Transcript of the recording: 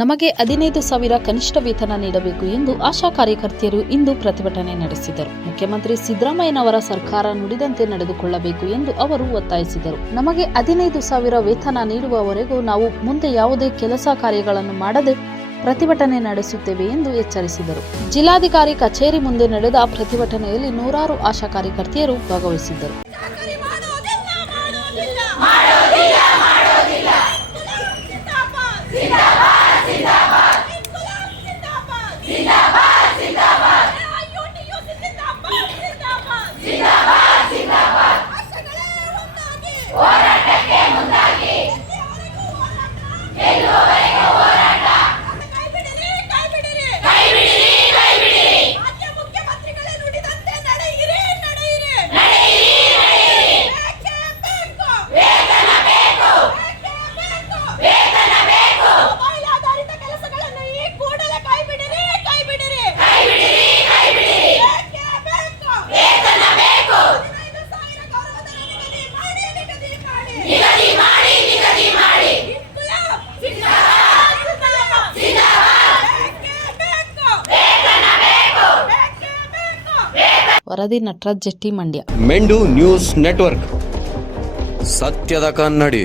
ನಮಗೆ 15,000 ಕನಿಷ್ಠ ವೇತನ ನೀಡಬೇಕು ಎಂದು ಆಶಾ ಕಾರ್ಯಕರ್ತೆಯರು ಇಂದು ಪ್ರತಿಭಟನೆ ನಡೆಸಿದರು. ಮುಖ್ಯಮಂತ್ರಿ ಸಿದ್ದರಾಮಯ್ಯನವರ ಸರ್ಕಾರ ನುಡಿದಂತೆ ನಡೆದುಕೊಳ್ಳಬೇಕು ಎಂದು ಅವರು ಒತ್ತಾಯಿಸಿದರು. ನಮಗೆ 15,000 ವೇತನ ನೀಡುವವರೆಗೂ ನಾವು ಮುಂದೆ ಯಾವುದೇ ಕೆಲಸ ಕಾರ್ಯಗಳನ್ನು ಮಾಡದೆ ಪ್ರತಿಭಟನೆ ನಡೆಸುತ್ತೇವೆ ಎಂದು ಎಚ್ಚರಿಸಿದರು. ಜಿಲ್ಲಾಧಿಕಾರಿ ಕಚೇರಿ ಮುಂದೆ ನಡೆದ ಪ್ರತಿಭಟನೆಯಲ್ಲಿ ನೂರಾರು ಆಶಾ ಕಾರ್ಯಕರ್ತೆಯರು ಭಾಗವಹಿಸಿದ್ದರು. ವರದಿ ನಟರಾಜ್ ಜೆಟ್ಟಿ, ಮಂಡ್ಯ. ಮೆಂಡು ನ್ಯೂಸ್ ನೆಟ್ವರ್ಕ್, ಸತ್ಯದ ಕನ್ನಡಿ.